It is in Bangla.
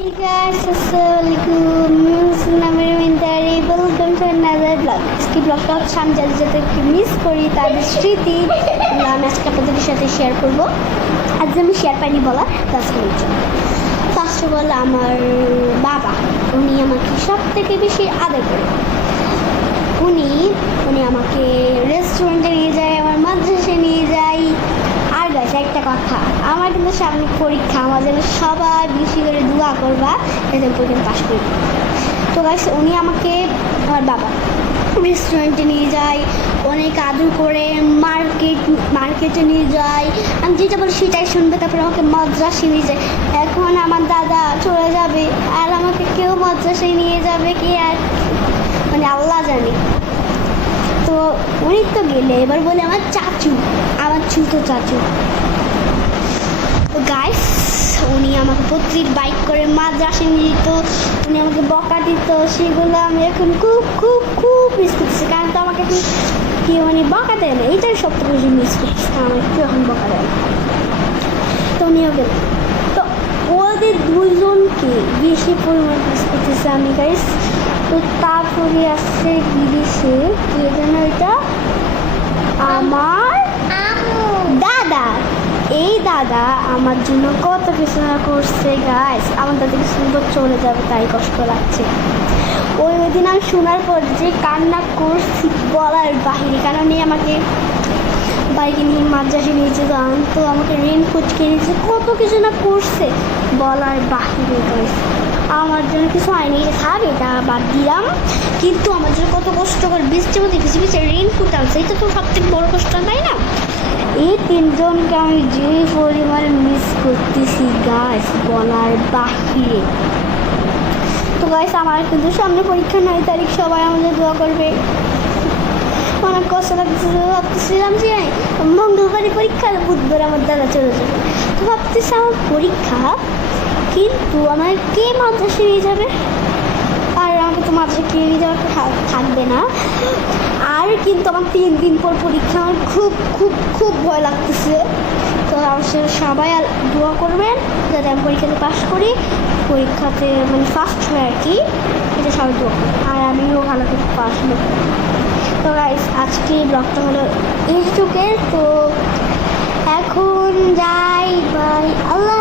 Hey guys, Assalamualaikum. I'm Mintari. Welcome to another vlog. इसकी vlog का আমি যাদের যাদেরকে মিস করি তাদের স্মৃতি আমি আজকে আপনাদের সাথে শেয়ার করবো। আজ আমি শেয়ার পাইনি বলা ফার্স্ট অফ অল আমার বাবা, উনি আমাকে সব থেকে বেশি আদর করে। উনি আমাকে রেস্টুরেন্টে নিয়ে যায়, আমার মাদ্রাসায় নিয়ে যায়। আর গাছ একটা কথা, আমার কিন্তু সামনে পরীক্ষা, আমার যেন সবাই বেশি করে দোয়া করবা যাতে পরীক্ষা পাশ করি। তো গাছ উনি আমাকে, আমার বাবা রেস্টুরেন্টে নিয়ে যায়, অনেক আদর করে, মার্কেটে নিয়ে যায়। আমি যেটা বলি সেটাই শুনবে। তারপরে আমাকে মাদ্রাসায় নিয়ে যায়। এখন আমার দাদা চলে যাবে আর আমাকে কেউ মাদ্রাসায় নিয়ে যাবে কি আর মানে আল্লাহ জানে। তো উনি তো গেলে এবার বলে আমার চাচু, আমার ছুতো চাচু। তো গাইস উনি আমাকে প্রত্যেক বাইক করে মাদ্রাসায় নিয়ে যেত, উনি আমাকে বকা দিত, সেগুলো আমি এখন খুব খুব খুব মিস করতেছি। কারণ তো আমাকে এখন কি মানে বকা দেয় না, এইটাই সবথেকে বেশি মিস করতেছি। আমার একটু এখন বকা দেয় না। তো উনিও গেল। তো ওদের দুজনকে বেশি পরিমাণ মিস করতেছি আমি গাইস। তো তারপরে আসছে বিদেশে কে যেন এটা আমার দাদা। এই দাদা আমার জন্য কত কিছু না করছে গাইস। আমার দাদাকে সুন্দর চলে যাবে তাই কষ্ট লাগছে। ওই দিন আমি শোনার পর যে কান্না করছি বলার বাহিরে। কারণ আমাকে বাইকে নিয়ে মাদ্রাসে নিয়েছে, তো আমাকে রেনকোট কিনেছে, কত কিছু না করছে বলার বাহিরে গাইস। আমার জন্য কিছু হয়নি, থাক এটা বাদ দিলাম। কিন্তু আমার জন্য কত কষ্ট করে বৃষ্টির মধ্যে ভিজে ভিজে রেনকোট আনছে, এটা তো সব থেকে বড় কষ্ট, তাই না? এই তিনজনকে আমি যে পরিমাণে মিস করতেছি গাইস বলার বাহিরে। তো গাইস আমার কিন্তু সামনে পরীক্ষা 9 তারিখ, সবাই আমাদের দোয়া করবে। অনেক কষ্ট লাগতেছে। ভাবতেছিলাম যে মঙ্গলবারে পরীক্ষা, বুধবার আমার দাদা চলে যাবে। তো ভাবতেছি আমার পরীক্ষা, কিন্তু আমার কে মাদ্রাসে নিয়ে যাবে? আর আমাকে তো মাদ্রাসে কে নিয়ে যাওয়া থাকবে না। আর কিন্তু আমার 3 দিন পর পরীক্ষা, আমার খুব খুব খুব ভয় লাগতেছে। তো অবশ্যই সবাই দোয়া করবেন যাতে আমি পরীক্ষাতে পাস করি, পরীক্ষাতে মানে ফার্স্ট হয় আর কি, এটা সবাই দোয়া করবেন। আর আমিও ভালো করে পাস করব। তো গাইস আজকে ব্লগটা হলো এইটুকু। তো এখন যাই, বাই, আল্লাহ।